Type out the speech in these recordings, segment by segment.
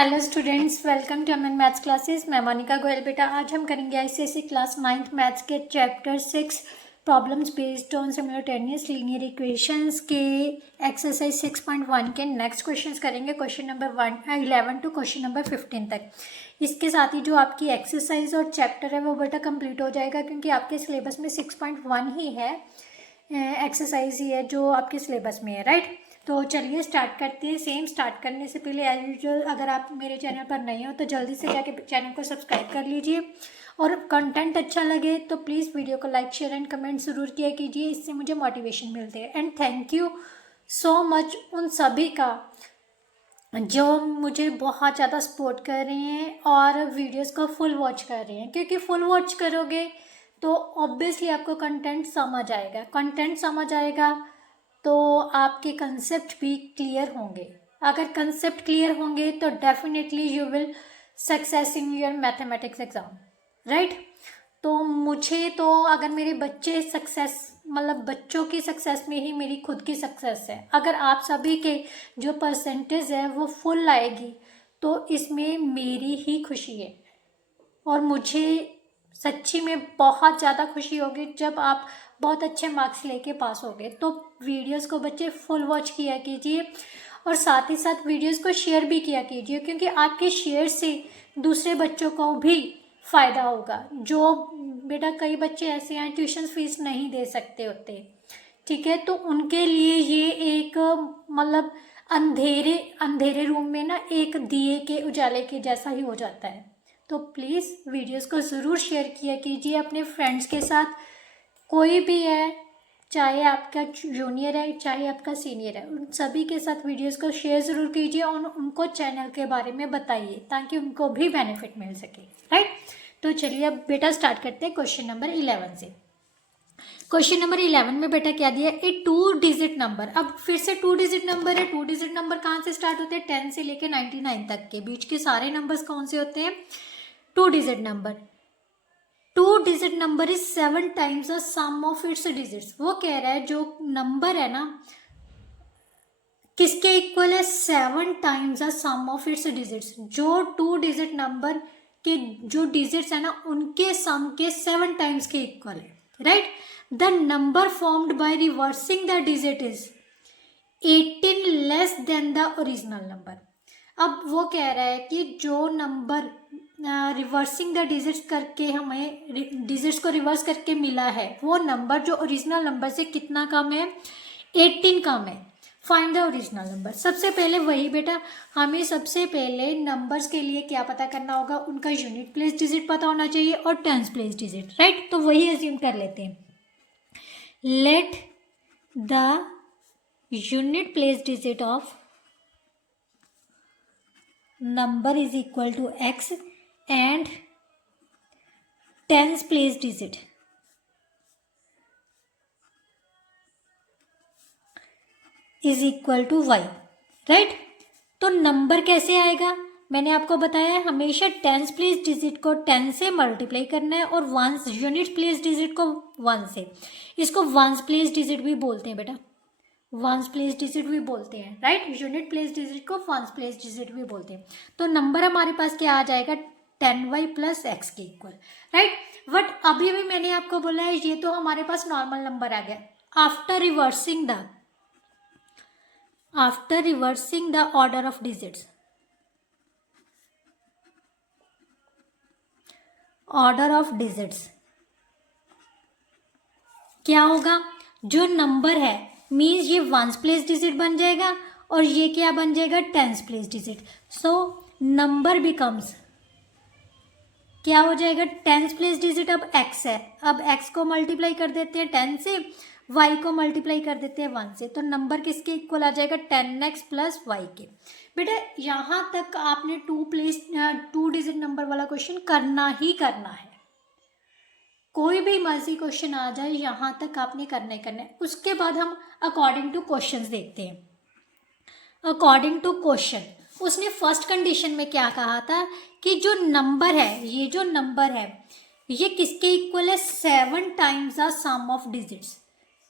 Hello students, welcome to Aman maths classes. मैं मोनिका गोयल। बेटा आज हम करेंगे आईसीएसई क्लास 9th मैथ्स के chapter 6 problems based on simultaneous linear equations के एक्सरसाइज 6.1 के नेक्स्ट क्वेश्चंस करेंगे, question number 11 to question number 15 तक। इसके साथ ही जो आपकी एक्सरसाइज और चैप्टर है वो बेटा कंप्लीट हो जाएगा, क्योंकि आपके सिलेबस में 6.1 ही है, एक्सरसाइज ही है जो आपके सिलेबस में है, राइट। तो चलिए स्टार्ट करते हैं। सेम स्टार्ट करने से पहले एज यूजुअल अगर आप मेरे चैनल पर नए हो तो जल्दी से जाके चैनल को सब्सक्राइब कर लीजिए, और कंटेंट अच्छा लगे तो प्लीज़ वीडियो को लाइक शेयर एंड कमेंट ज़रूर किया कीजिए, इससे मुझे मोटिवेशन मिलते हैं। And thank you so much उन सभी का जो मुझे बहुत ज़्यादा सपोर्ट कर रहे हैं और वीडियोस को फुल वॉच कर रहे हैं, क्योंकि फुल वॉच करोगे तो ऑब्वियसली आपको कंटेंट समझ आएगा तो आपके कंसेप्ट भी क्लियर होंगे। अगर कंसेप्ट क्लियर होंगे तो definitely you will success in your mathematics exam, right. तो मुझे तो अगर मेरे बच्चे सक्सेस, मतलब बच्चों की सक्सेस में ही मेरी खुद की सक्सेस है। अगर आप सभी के जो परसेंटेज है वो फुल आएगी तो इसमें मेरी ही खुशी है, और मुझे सच्ची में बहुत ज़्यादा खुशी होगी जब आप बहुत अच्छे मार्क्स लेके पास होगे। तो वीडियोस को बच्चे फुल वॉच किया कीजिए, और साथ ही साथ वीडियोस को शेयर भी किया कीजिए, क्योंकि आपके शेयर से दूसरे बच्चों को भी फ़ायदा होगा। जो बेटा कई बच्चे ऐसे हैं ट्यूशन फीस नहीं दे सकते होते, ठीक है, तो उनके लिए ये एक मतलब अंधेरे रूम में ना एक दिए के उजाले के जैसा ही हो जाता है। तो प्लीज़ वीडियोस को ज़रूर शेयर किया कीजिए अपने फ्रेंड्स के साथ। कोई भी है, चाहे आपका जूनियर है चाहे आपका सीनियर है, उन सभी के साथ वीडियोस को शेयर ज़रूर कीजिए और उनको चैनल के बारे में बताइए ताकि उनको भी बेनिफिट मिल सके, राइट। तो चलिए अब बेटा स्टार्ट करते हैं क्वेश्चन नंबर 11 से। क्वेश्चन नंबर 11 में बेटा क्या दिया, ए 2 डिजिट नंबर। अब फिर से 2 डिजिट नंबर है। 2 डिजिट नंबर कहाँ से स्टार्ट होते हैं? 10 से लेकर 99 तक के बीच के सारे नंबर्स कौन से होते हैं? 2 digit number. 2 digit number is 7 times the sum of its digits. वो कह रहा है जो नंबर है ना किसके इक्वल है? 7 times the sum of its digits. जो 2 डिजिट नंबर के जो डिजिट्स है ना उनके सम के 7 टाइम्स के इक्वल है, right. The number formed by reversing the digit is 18 less than the original number. अब वो कह रहा है कि जो नंबर रिवर्सिंग द डिजिट्स करके हमें डिजिट्स को रिवर्स करके मिला है वो नंबर जो ओरिजिनल नंबर से कितना कम है? 18 कम है। Find the original number. सबसे पहले वही बेटा, हमें सबसे पहले नंबर्स के लिए क्या पता करना होगा? उनका यूनिट प्लेस डिजिट पता होना चाहिए और टेंस प्लेस डिजिट, राइट। तो वही अज्यूम कर लेते हैं। Let the unit place digit of number is equal to x and tens place digit is equal to y, right. तो नंबर कैसे आएगा? मैंने आपको बताया है हमेशा टेंस प्लेस डिजिट को 10 से मल्टीप्लाई करना है और वंस यूनिट प्लेस डिजिट को 1 से। इसको वंस प्लेस डिजिट भी बोलते हैं बेटा, वंस प्लेस डिजिट भी बोलते हैं, राइट। यूनिट प्लेस डिजिट को वंस प्लेस डिजिट भी बोलते हैं। तो नंबर हमारे पास क्या आ जाएगा? 10y प्लस एक्स के इक्वल, राइट। बट अभी भी मैंने आपको बोला है ये तो हमारे पास नॉर्मल नंबर आ गया। After reversing the order of digits, क्या होगा? जो नंबर है मीन्स ये वंस प्लेस डिजिट बन जाएगा और ये क्या बन जाएगा? Tense place digit. So number becomes क्या हो जाएगा? टेंस प्लेस डिजिट अब x है। अब x को मल्टीप्लाई कर देते हैं 10 से, y को मल्टीप्लाई कर देते हैं 1 से, तो नंबर किसके इक्वल आ जाएगा? 10x प्लस y के। बेटा यहाँ तक आपने 2 डिजिट नंबर वाला क्वेश्चन करना ही करना है। कोई भी मर्जी क्वेश्चन आ जाए यहाँ तक आपने करना ही करना है। उसके बाद हम अकॉर्डिंग टू क्वेश्चंस देखते हैं। अकॉर्डिंग टू क्वेश्चन उसने फर्स्ट कंडीशन में क्या कहा था कि जो नंबर है, ये जो नंबर है ये किसके इक्वल है? 7 times the sum of digits.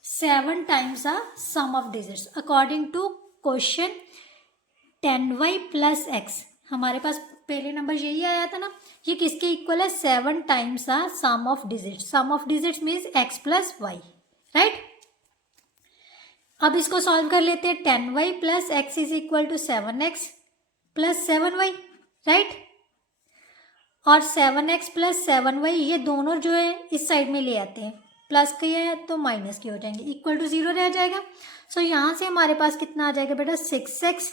7 times the sum of digits. According to question 10y plus X हमारे पास पहले नंबर यही आया था ना, ये किसके इक्वल है, 7 times the sum of digits. Sum of digits means x plus Y, right. अब इसको सॉल्व कर लेते हैं। 10y plus X is equal to 7x plus 7y, right. और 7x प्लस 7y ये दोनों जो है इस साइड में ले आते हैं, प्लस के है तो माइनस के हो जाएंगे, इक्वल टू 0 रह जाएगा। सो यहाँ से हमारे पास कितना आ जाएगा बेटा, 6x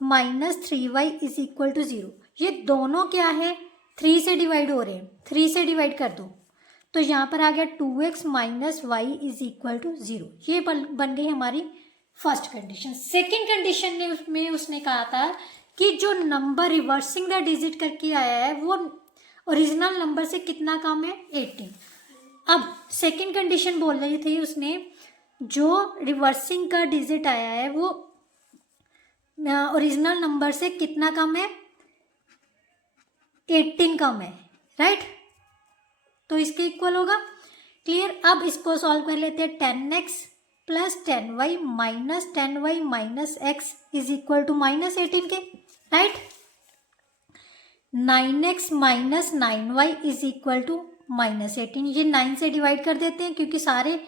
minus 3y is equal to 0। ये दोनों क्या है, 3 से डिवाइड हो रहे हैं, 3 से डिवाइड कर दो तो यहाँ पर आ गया 2x minus Y is equal to 0। ये बन गई हमारी फर्स्ट कंडीशन। सेकेंड कंडीशन में उसने कहा था कि जो नंबर रिवर्सिंग द डिजिट करके आया है वो ओरिजिनल नंबर से कितना कम है, 18। अब सेकेंड कंडीशन बोल रही थी उसने, जो रिवर्सिंग का डिजिट आया है वो ओरिजिनल नंबर से कितना कम है, 18 कम है, राइट। तो इसके इक्वल होगा, क्लियर। अब इसको सॉल्व कर लेते हैं। 10x plus 10y minus 10y minus x is equal to minus 18 के, right. 9x minus 9y is equal to minus 18। ये 9 से डिवाइड कर देते हैं क्योंकि सारे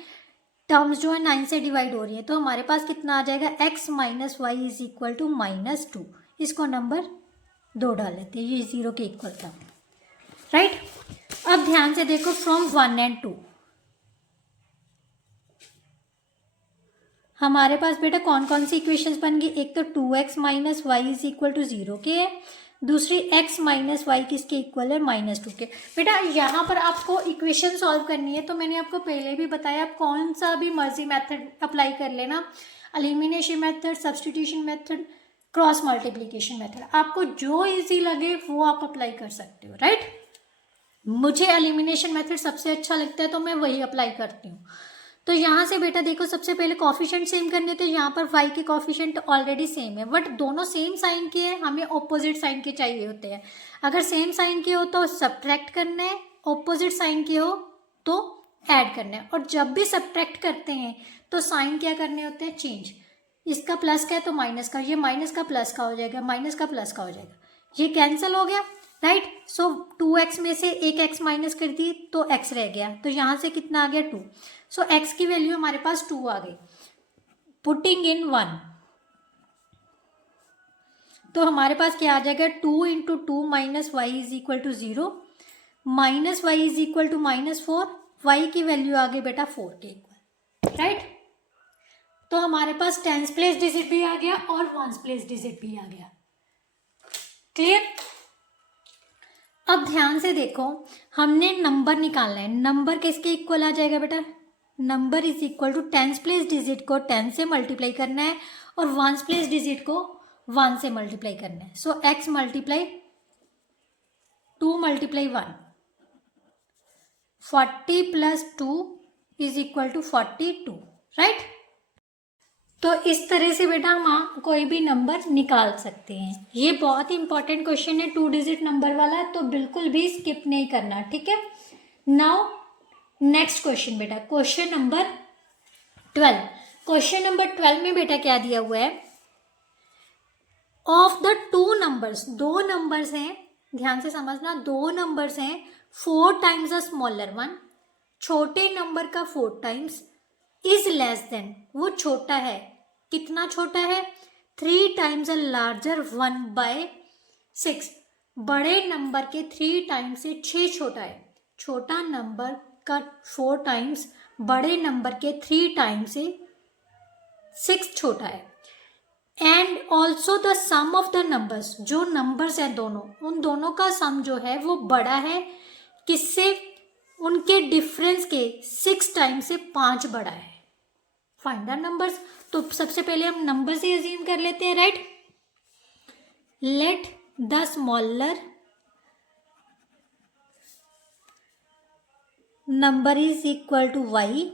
टर्म्स जो है 9 से डिवाइड हो रही है, तो हमारे पास कितना आ जाएगा, x minus Y is equal to minus 2। इसको नंबर 2 डाल लेते हैं, ये 0 के इक्वल था, राइट। अब ध्यान से देखो, फ्रॉम 1 एंड 2 हमारे पास बेटा कौन कौन सी इक्वेशंस बन गई। एक तो 2x minus Y is equal to 0 के है, दूसरी x माइनस वाई किसके इक्वल है, -2 के। बेटा यहाँ पर आपको इक्वेशन सॉल्व करनी है तो मैंने आपको पहले भी बताया, आप कौन सा भी मर्जी मेथड अप्लाई कर लेना, elimination method, substitution method, cross multiplication method, आपको जो इजी लगे वो आप अप्लाई कर सकते हो, राइट। मुझे एलिमिनेशन मेथड सबसे अच्छा लगता है तो मैं वही अप्लाई करती हूँ। तो यहाँ से बेटा देखो, सबसे पहले कॉफिशिएंट सेम करने, तो यहाँ पर y के कॉफिशिएंट ऑलरेडी सेम है, बट दोनों सेम साइन के हैं, हमें ऑपोजिट साइन के चाहिए होते हैं। अगर सेम साइन के हो तो सब्ट्रैक्ट करना है, ऑपोजिट साइन के हो तो ऐड करना है। और जब भी सब्ट्रैक्ट करते हैं तो साइन क्या करने होते हैं, चेंज। इसका प्लस का है तो माइनस का, ये माइनस का प्लस का हो जाएगा, माइनस का प्लस का हो जाएगा, ये कैंसिल हो गया, राइट। सो 2x में से एक x माइनस कर दी तो x रह गया, तो यहाँ से कितना आ गया, 2। सो x की वैल्यू हमारे पास 2 आ गई। पुटिंग इन 1 तो हमारे पास क्या आ जाएगा, 2 into 2 minus Y is equal to 0, minus Y is equal to -4, वाई की वैल्यू आ गई बेटा 4 के इक्वल, राइट। तो हमारे पास टेंस प्लेस डिजिट भी आ गया और वंस प्लेस डिजिट भी आ गया, क्लियर। अब ध्यान से देखो, हमने नंबर निकालना है, नंबर किसके इक्वल आ जाएगा बेटा, number is equal to tens place digit को 10 से मल्टीप्लाई करना है और वंस प्लेस डिजिट को 1 से मल्टीप्लाई करना है। So x multiply 2 multiply 1, 40 plus 2 is equal to 42, right. तो इस तरह से बेटा हम कोई भी नंबर निकाल सकते हैं। ये बहुत ही इंपॉर्टेंट क्वेश्चन है, 2 डिजिट नंबर वाला, तो बिल्कुल भी स्किप नहीं करना, ठीक है। नाउ नेक्स्ट क्वेश्चन बेटा, क्वेश्चन नंबर 12। क्वेश्चन नंबर 12 में बेटा क्या दिया हुआ है, ऑफ द 2 नंबर्स, 2 नंबर्स हैं, ध्यान से समझना, 2 नंबर्स हैं, 4 टाइम्स अ स्मॉलर वन, छोटे नंबर का 4 टाइम्स इज लेस देन, वो छोटा है, कितना छोटा है, 3 टाइम्स अ लार्जर 1 बाय 6, बड़े नंबर के 3 टाइम्स से 6 छोटा है, छोटा नंबर का 4 टाइम्स बड़े नंबर के 3 टाइम्स से 6 छोटा है। And also the sum of the numbers, जो नंबर्स हैं दोनों, उन दोनों का सम जो है वो बड़ा है किससे, उनके डिफरेंस के 6 टाइम्स से 5 बड़ा है। Find the numbers. तो सबसे पहले हम नंबर से अज्यूम कर लेते हैं, राइट। Let the smaller number is equal to y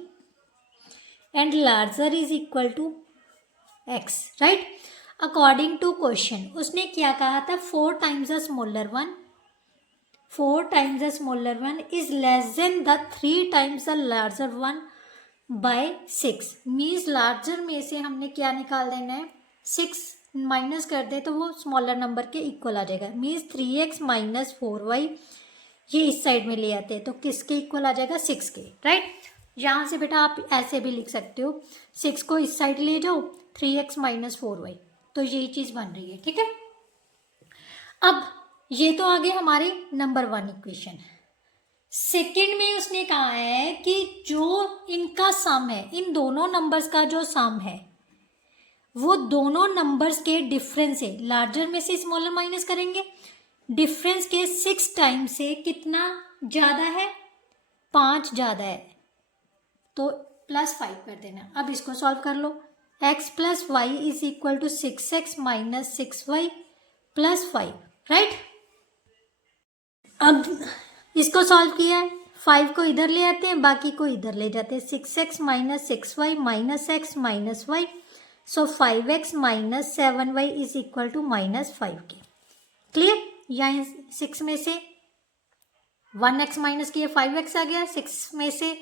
and larger is equal to x, right. According to question उसने क्या कहा था, 4 times the smaller one, 4 times the smaller one is less than the 3 times the larger one by 6, means larger में से हमने क्या निकाल देना है, 6 माइनस कर दे तो वो स्मॉलर नंबर के इक्वल आ जाएगा। मीन्स 3x माइनस 4y ये इस साइड में ले आते हैं तो किसके इक्वल आ जाएगा, 6 के, राइट। यहाँ से बेटा आप ऐसे भी लिख सकते हो, 6 को इस साइड ले जाओ, 3x माइनस 4y, तो यही चीज़ बन रही है, ठीक है। अब ये तो आगे हमारे नंबर 1 इक्वेशन। सेकेंड में उसने कहा है कि जो इनका सम है, इन दोनों नंबर्स का जो सम है वो दोनों नंबर्स के डिफरेंस है, लार्जर में से स्मॉलर माइनस करेंगे, डिफरेंस के 6 टाइम्स से कितना ज़्यादा है, 5 ज़्यादा है, तो +5 कर देना। अब इसको सॉल्व कर लो। x plus Y is equal to 6x minus 6y plus 5, right. अब इसको सॉल्व किया है, 5 को इधर ले आते हैं, बाकी को इधर ले जाते हैं, 6x minus 6y minus x minus y, so 5x minus 7y is equal to minus 5 के। क्लियर। यहाँ 6 में से 1x माइनस किया, 5x आ गया, 6 में से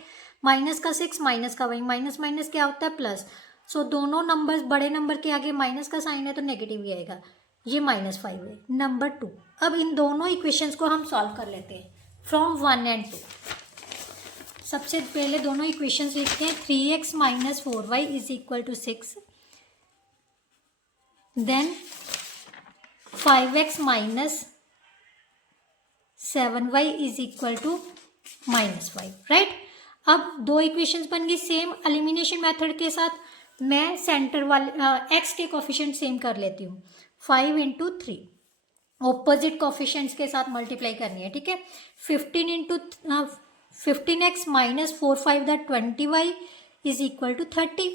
माइनस का 6 माइनस का y, माइनस माइनस क्या होता है प्लस, सो दोनों नंबर्स बड़े नंबर के आगे माइनस का साइन है तो नेगेटिव ही आएगा, ये -5 है। नंबर 2, अब इन दोनों इक्वेशंस को हम सॉल्व कर लेते हैं फ्रॉम 1 and 2। सबसे पहले दोनों इक्वेशंस लिखते हैं, 3x minus 4y is equal to 6, then 5x minus 7y is equal to -5, right. अब दो इक्वेशंस बन गई सेम। एलिमिनेशन मेथड के साथ मैं सेंटर वाले x के कोफिशिएंट सेम कर लेती हूँ, 5 इंटू 3 ऑपोजिट कोफिशिएंट्स के साथ मल्टीप्लाई करनी है, ठीक है। 15x minus 4 5 that 20y is equal to 30,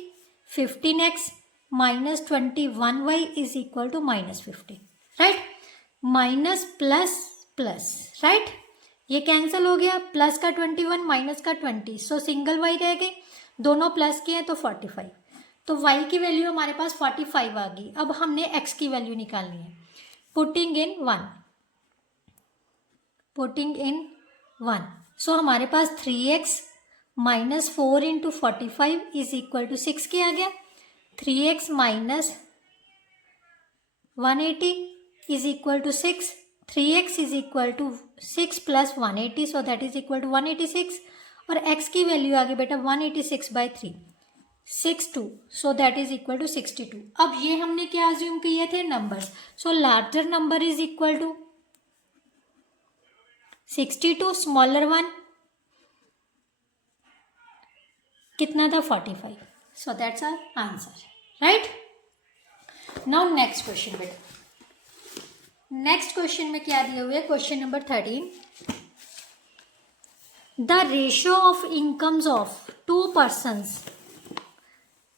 15x minus 21y is equal to -15, right. Minus plus plus, right, ये कैंसिल हो गया, प्लस का 21 माइनस का 20, सो सिंगल y रह गए, दोनों प्लस के हैं तो 45, तो y की वैल्यू हमारे पास 45 आ गई। अब हमने x की वैल्यू निकालनी है, पुटिंग इन 1, सो हमारे पास 3x minus 4 into 45 is equal to 6 के आ गया, 3x minus 180 is equal to 6, 3x is equal to 6 plus 180, so that is equal to 186, और x की वैल्यू आ गई बेटा 186/3, 62, so that is equal to 62। अब ये हमने क्या अज्यूम किए थे, numbers, so larger number is equal to 62, smaller one कितना था 45, so that's our answer, right. Now next question बेटा, नेक्स्ट क्वेश्चन में क्या दिए हुए, question number 13, the ratio of incomes of 2 persons,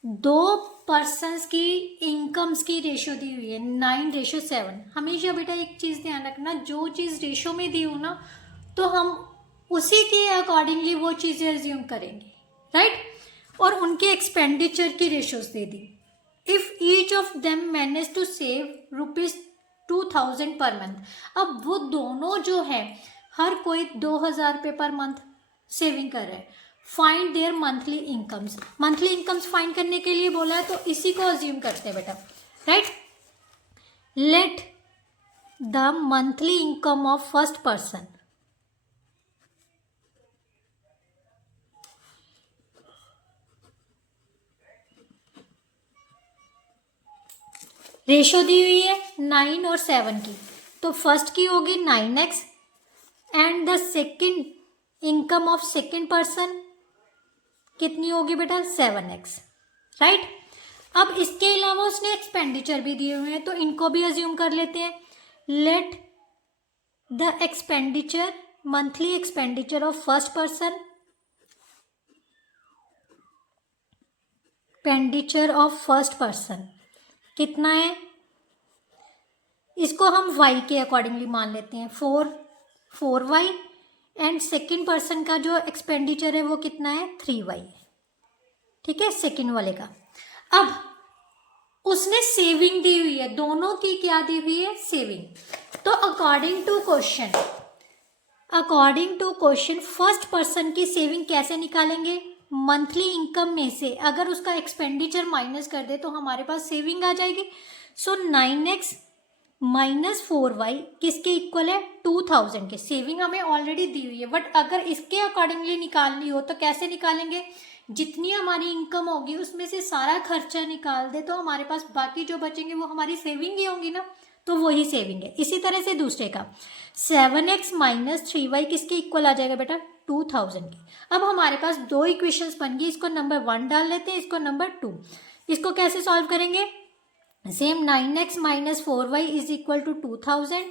2 persons की इनकम्स की रेशियो दी हुई है 9:7। हमेशा बेटा एक चीज़ ध्यान रखना, जो चीज़ रेशियो में दी हो ना तो हम उसी के अकॉर्डिंगली वो चीज़ें एज्यूम करेंगे, राइट। और उनके एक्सपेंडिचर की रेशियोज दे दी, if each of them manage to save ₹2000 per month. अब वो दोनों जो है हर कोई 2000 रुपये पर मंथ सेविंग कर रहे हैं, find there monthly incomes. Monthly incomes find करने के लिए बोला है तो इसी को अज्यूम करते हैं बेटा, right. Let the monthly income of first person, ratio दी हुई है 9 और 7 की, तो फर्स्ट की होगी 9x and the second income of second person कितनी होगी बेटा 7x, राइट। अब इसके अलावा उसने एक्सपेंडिचर भी दिए हुए हैं तो इनको भी अज्यूम कर लेते हैं। Let the expenditure, monthly expenditure of first person, expenditure of first person कितना है, इसको हम y के अकॉर्डिंगली मान लेते हैं, 4y एंड सेकेंड पर्सन का जो एक्सपेंडिचर है वो कितना है 3y, ठीक है, सेकेंड वाले का। अब उसने सेविंग दी हुई है, दोनों की क्या दी हुई है सेविंग, तो according to question first person की सेविंग कैसे निकालेंगे, मंथली इनकम में से अगर उसका एक्सपेंडिचर माइनस कर दे तो हमारे पास सेविंग आ जाएगी। सो 9x माइनस 4y किसके इक्वल है? 2000 के। सेविंग हमें ऑलरेडी दी हुई है, बट अगर इसके अकॉर्डिंगली निकालनी हो तो कैसे निकालेंगे? जितनी हमारी इनकम होगी उसमें से सारा खर्चा निकाल दे तो हमारे पास बाकी जो बचेंगे वो हमारी सेविंग ही होंगी ना, तो वही सेविंग है। इसी तरह से दूसरे का 7x माइनस 3y किसके इक्वल आ जाएगा बेटा? 2000 के। अब हमारे पास दो इक्वेशंस बन गई, इसको नंबर 1 डाल लेते हैं, इसको नंबर 2। इसको कैसे सॉल्व करेंगे? Same 9x minus 4y is equal to 2000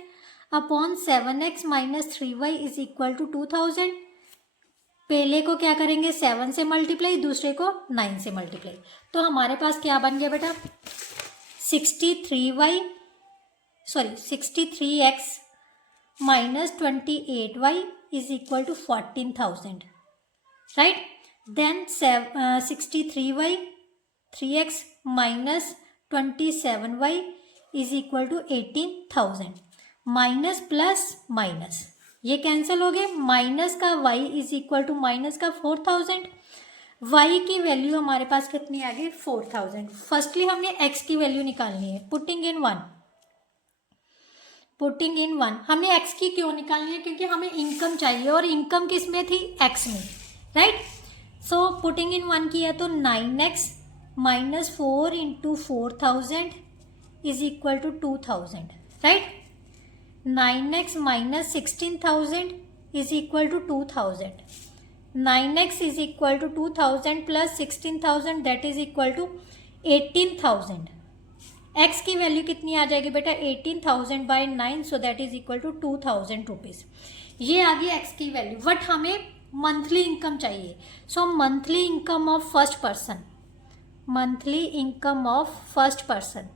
upon 7x minus 3y is equal to 2000। पहले को क्या करेंगे? 7 से मल्टीप्लाई, दूसरे को 9 से मल्टीप्लाई। तो हमारे पास क्या बन गया बेटा? 63x minus 28y is equal to 14,000, right. Then 63y 3x minus 27y is equal to 18,000। Minus plus minus ये कैंसिल हो गए, माइनस का y is equal to minus का 4,000। y की वैल्यू हमारे पास कितनी आ गई? 4,000। फर्स्टली हमने x की वैल्यू निकालनी है, पुटिंग इन 1। हमने x की क्यों निकालनी है? क्योंकि हमें इनकम चाहिए और इनकम किस में थी? x में, राइट। सो पुटिंग इन 1 किया तो 9x minus 4 into 4,000 is equal to 2,000, right. 9x minus 16,000 is equal to 2,000। 9x is equal to 2,000 plus 16,000 that is equal to 18,000। x की वैल्यू कितनी आ जाएगी बेटा? 18,000 by 9, so that is equal to 2,000 rupees. ये आ गई x की value, but हमें मंथली इनकम चाहिए। So monthly income of first person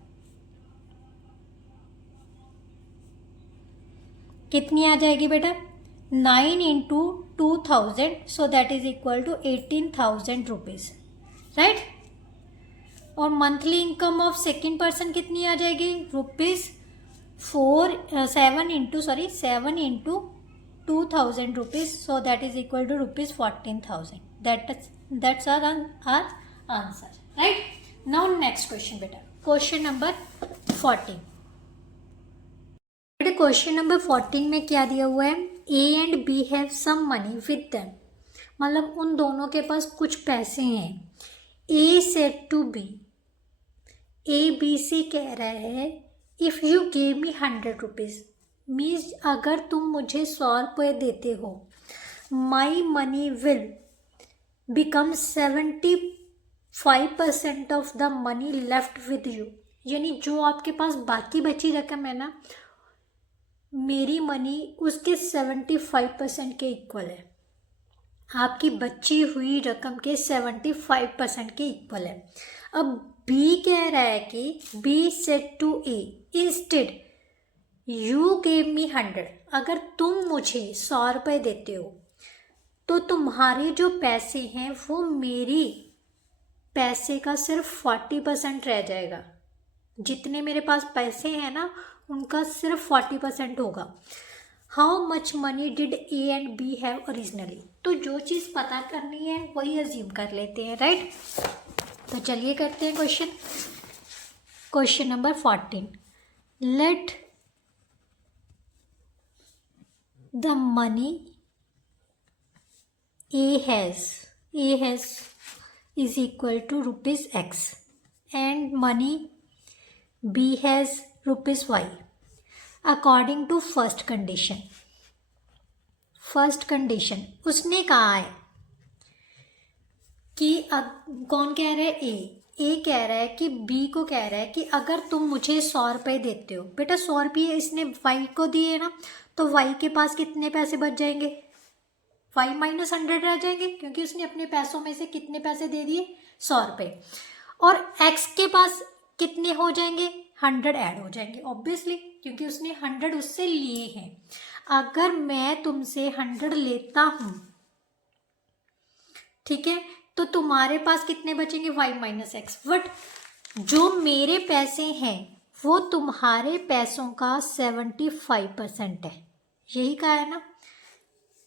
कितनी आ जाएगी बेटा? 9 into 2,000, so that is equal to 18,000 rupees, right. और monthly income of second person कितनी आ जाएगी? Seven into 2,000 rupees, so that is equal to rupees 14,000। That's our answer, right. Now next question बेटा, question number 14। बेटा question number 14 में क्या दिया हुआ है? A and B have some money with them, मतलब उन दोनों के पास कुछ पैसे हैं। A said to B, A B से कह रहा है if you give me 100 rupees, means अगर तुम मुझे 100 रुपये देते हो, my money will become 75% of the money left with you, यानी जो आपके पास बाकी बची रकम है ना, मेरी मनी उसके 75% के इक्वल है। आपकी बची हुई रकम के 75% के इक्वल है। अब बी कह रहा है कि B said to A instead you gave me 100, अगर तुम मुझे 100 रुपये देते हो तो तुम्हारे जो पैसे हैं वो मेरी पैसे का सिर्फ 40% रह जाएगा। जितने मेरे पास पैसे हैं ना उनका सिर्फ 40% होगा। How much money did A and B have originally, तो जो चीज़ पता करनी है वही अज्यूम कर लेते हैं, राइट। तो चलिए करते हैं question number 14। Let the money A has is equal to rupees x and money B has rupees y according to first condition उसने कहा है कि कौन कह रहा है? ए कह रहा है कि बी को कह रहा है कि अगर तुम मुझे 100 रुपये देते हो, बेटा 100 रुपये इसने वाई को दिए ना, तो वाई के पास कितने पैसे बच जाएंगे? वाई माइनस 100 रह जाएंगे, क्योंकि उसने अपने पैसों में से कितने पैसे दे दिए? 100 रुपये। और एक्स के पास कितने हो जाएंगे? 100 ऐड हो जाएंगे ऑब्वियसली, क्योंकि उसने 100 उससे लिए हैं। अगर मैं तुमसे 100 लेता हूँ, ठीक है, तो तुम्हारे पास कितने बचेंगे? y minus x. बट जो मेरे पैसे हैं वो तुम्हारे पैसों का 75% है, यही कहा है ना।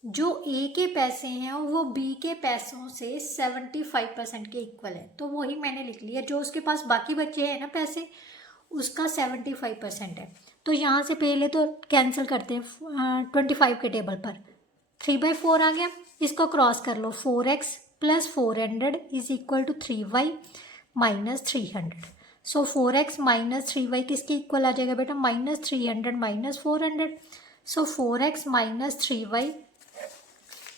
जो a के पैसे हैं वो b के पैसों से 75% के इक्वल है, तो वही मैंने लिख लिया। जो उसके पास बाकी बचे हैं ना पैसे, उसका 75% है। तो यहाँ से पहले तो कैंसिल करते हैं 25 के टेबल पर 3/4 आ गया, इसको क्रॉस कर लो 4x + 400 is equal to 3y - 300। So 4x - 3y किसके इक्वल आ जाएगा बेटा, -300 - 400। सो 4x - 3y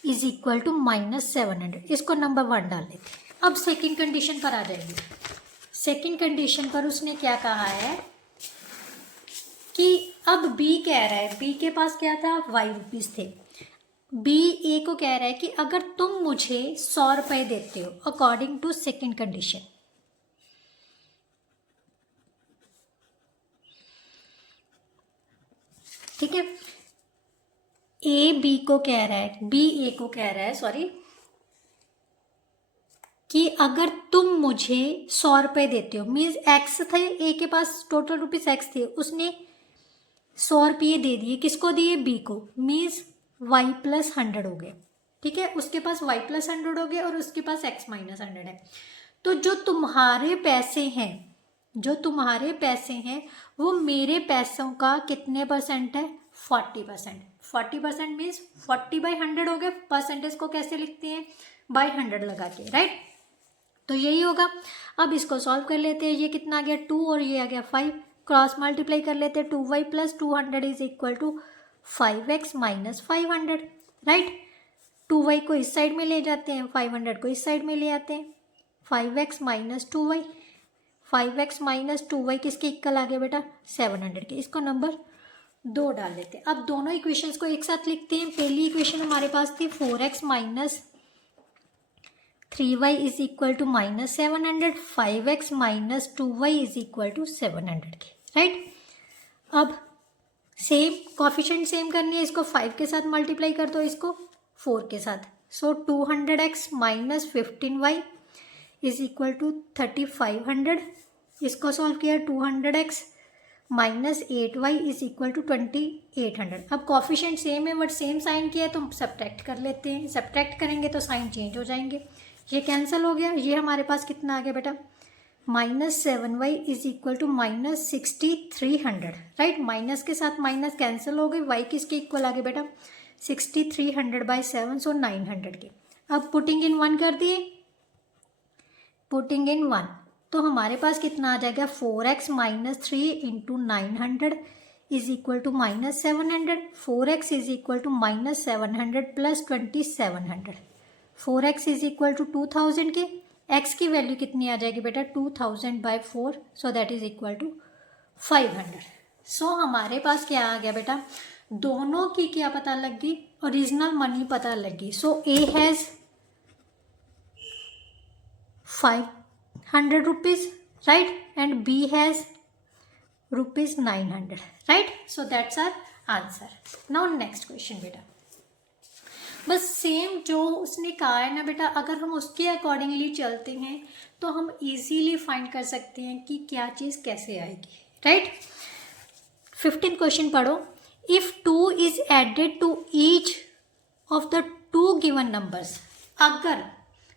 is equal to -700। इसको नंबर 1 डाल लेते हैं। अब सेकेंड कंडीशन पर आ जाएगी। सेकेंड कंडीशन पर उसने क्या कहा है कि अब बी कह रहा है, बी के पास क्या था, ₹y थे। बी ए को कह रहा है कि अगर तुम मुझे 100 रुपये देते हो अकॉर्डिंग टू सेकेंड कंडीशन, ठीक है। ए बी को कह रहा है, बी ए को कह रहा है सॉरी, कि अगर तुम मुझे 100 रुपये देते हो, मीन्स एक्स थे ए के पास, टोटल रुपीज एक्स थे, उसने 100 रुपये दे दिए, किसको दिए, बी को, मीन्स y + 100 हो गए, ठीक है। उसके पास y + 100 हो गए और उसके पास x - 100 है। तो जो तुम्हारे पैसे हैं, जो तुम्हारे पैसे हैं वो मेरे पैसों का कितने % है, 40%। 40% मीन्स 40/100 हो गए। परसेंटेज को कैसे लिखते हैं, बाय 100 लगा के, राइट। तो यही होगा। अब इसको सॉल्व कर लेते हैं। ये कितना आ गया 2 और ये आ गया 5, क्रॉस मल्टीप्लाई कर लेते हैं। 2y + 200 is equal to 5x - 500, right. 2y को इस साइड में ले जाते हैं, 500 को इस साइड में ले आते हैं। 5x - 2y, 5x - 2y किसके इक्वल आ गया बेटा, 700 के। इसको नंबर 2 डाल लेते हैं। अब दोनों इक्वेशंस को एक साथ लिखते हैं। पहली इक्वेशन हमारे पास थी 4x - 3y is equal to -700, 5x - 2y is equal to 700 के, राइट। अब सेम कोफिशिएंट सेम करनी है, इसको 5 के साथ मल्टीप्लाई कर दो, इसको 4 के साथ। So 200x - 15y is equal to 3500। इसको सॉल्व किया, 200x - 8y is equal to 2800। अब कोफिशिएंट सेम है बट सेम साइन किया है तो सब्ट्रैक्ट कर लेते हैं। सब्ट्रैक्ट करेंगे तो साइन चेंज हो जाएंगे, ये कैंसिल हो गया। ये हमारे पास कितना आ गया बेटा, -7y is equal to -6300, right. Minus के साथ माइनस कैंसिल हो गए। y किसके इक्वल आ गया बेटा, 6300/7, सो 900 के। अब पुटिंग इन 1 कर दिए, पुटिंग इन 1 तो हमारे पास कितना आ जाएगा, 4x - 3 × 900 is equal to -700। 4x is equal to -700 + 2700। 4x is equal to 2000 के। x की वैल्यू कितनी आ जाएगी बेटा, 2000/4, so that is equal to 500। सो हमारे पास क्या आ गया बेटा, दोनों की क्या पता लग गई, ओरिजिनल मनी पता लग गई। So A has 500 rupees, right, and B has ₹900, right. So that's our answer. Now next question बेटा, बस सेम जो उसने कहा है ना बेटा, अगर हम उसके अकॉर्डिंगली चलते हैं तो हम इजीली फाइंड कर सकते हैं कि क्या चीज़ कैसे आएगी, राइट। 15 क्वेश्चन पढ़ो। If 2 is added to each of the 2 given numbers, अगर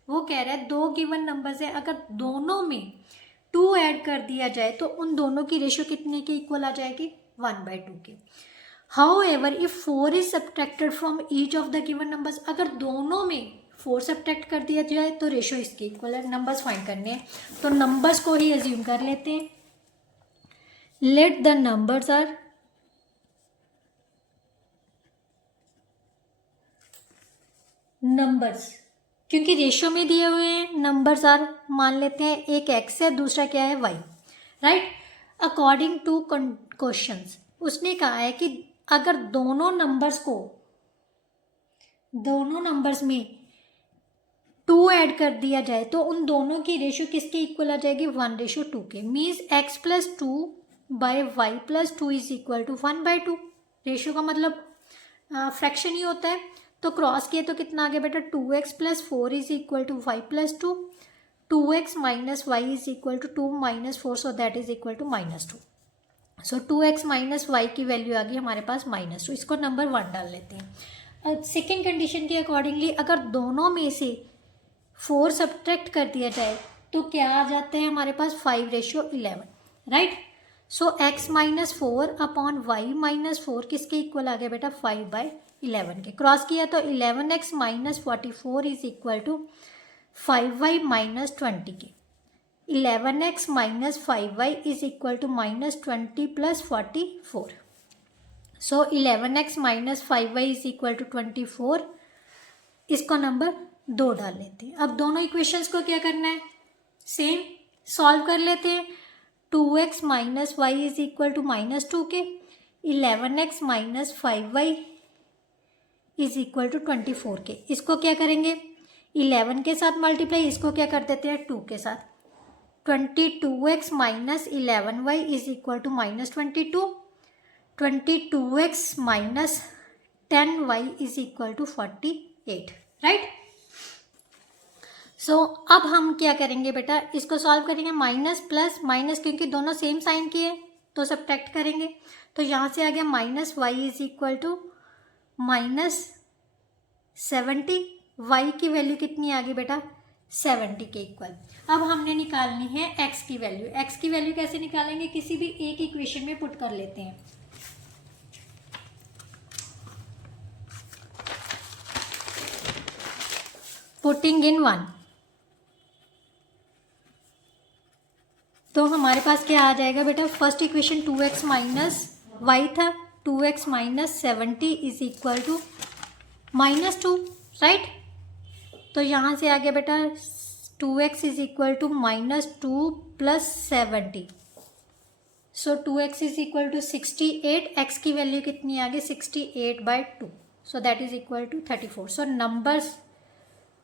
वो कह रहा है 2 गिवन नंबर्स है, अगर दोनों में 2 ऐड कर दिया जाए तो उन दोनों की रेशियो कितने के इक्वल आ जाएगी, 1/2 के। However, if 4 is subtracted from each of the given numbers, अगर दोनों में 4 सब्ट्रैक्ट कर दिया जाए तो रेशियो इसके इक्वल है। नंबर्स फाइंड करने हैं तो नंबर्स को ही एज्यूम कर लेते हैं। Let the numbers are numbers, क्योंकि रेशियो में दिए हुए हैं। नंबर्स आर मान लेते हैं, एक x है, दूसरा क्या है, y, right. According two questions उसने कहा है कि अगर दोनों नंबर्स में 2 ऐड कर दिया जाए तो उन दोनों की रेशियो किसके इक्वल आ जाएगी, 1/2 के। Means x + 2/y + 2 is equal to 1/2। Ratio का मतलब फ्रैक्शन ही होता है। तो क्रॉस किए तो कितना आ गया बेटा, 2x + 4 is equal to y + 2, 2x - y is equal to 2 - 4, so that is equal to -2। So 2x - y की वैल्यू आ गई हमारे पास -2। इसको नंबर 1 डाल लेते हैं। सेकेंड कंडीशन के अकॉर्डिंगली अगर दोनों में से 4 सब्ट्रैक्ट कर दिया जाए तो क्या आ जाता है हमारे पास, 5/11, right. So x minus 4 upon y minus 4 किसके इक्वल आ गया बेटा 5/11 के। क्रॉस किया तो 11x minus 44 is equal to 5y minus 20 के। 11x minus 5y is equal to minus 20 plus 44। So 11x minus 5y is equal to 24। इसको number 2 डाल लेते हैं। अब दोनों इक्वेशंस को क्या करना है, सेम सॉल्व कर लेते हैं। 2x minus Y is equal to minus 2 के। 11x minus 5y is equal to 24 के। इसको क्या करेंगे 11 के साथ मल्टीप्लाई, इसको क्या कर देते हैं 2 के साथ। 22x minus 11y is equal to minus 22। 22x minus 10y is equal to 48, right. So अब हम क्या करेंगे बेटा, इसको सॉल्व करेंगे। माइनस प्लस माइनस, क्योंकि दोनों सेम साइन की है तो सब्ट्रैक्ट करेंगे। तो यहाँ से आ गया minus Y is equal to minus 70। Y की वैल्यू कितनी आ गई बेटा 70 के इक्वल। अब हमने निकालनी है x की वैल्यू। x की वैल्यू कैसे निकालेंगे, किसी भी एक इक्वेशन में पुट कर लेते हैं। पुटिंग इन 1, तो हमारे पास क्या आ जाएगा बेटा, first equation 2x minus y था, 2x minus 70 is equal to minus 2, right. तो यहाँ से आ गया बेटा 2x is equal to minus 2 plus 70। So 2x is equal to 68। x की वैल्यू कितनी आ गई 68/2, so that is equal to 34। So numbers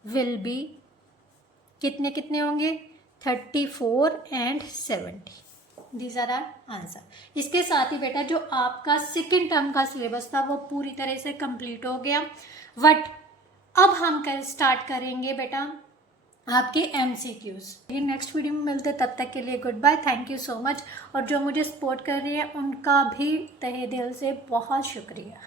will be कितने कितने होंगे 34 and 70। These are are answer. इसके साथ ही बेटा जो आपका सेकेंड टर्म का सिलेबस था वो पूरी तरह से कंप्लीट हो गया। बट अब हम स्टार्ट करेंगे बेटा आपके MCQs। ये नेक्स्ट वीडियो में मिलते, तब तक के लिए good bye, thank you so much. और जो मुझे सपोर्ट कर रही है उनका भी तहे दिल से बहुत शुक्रिया।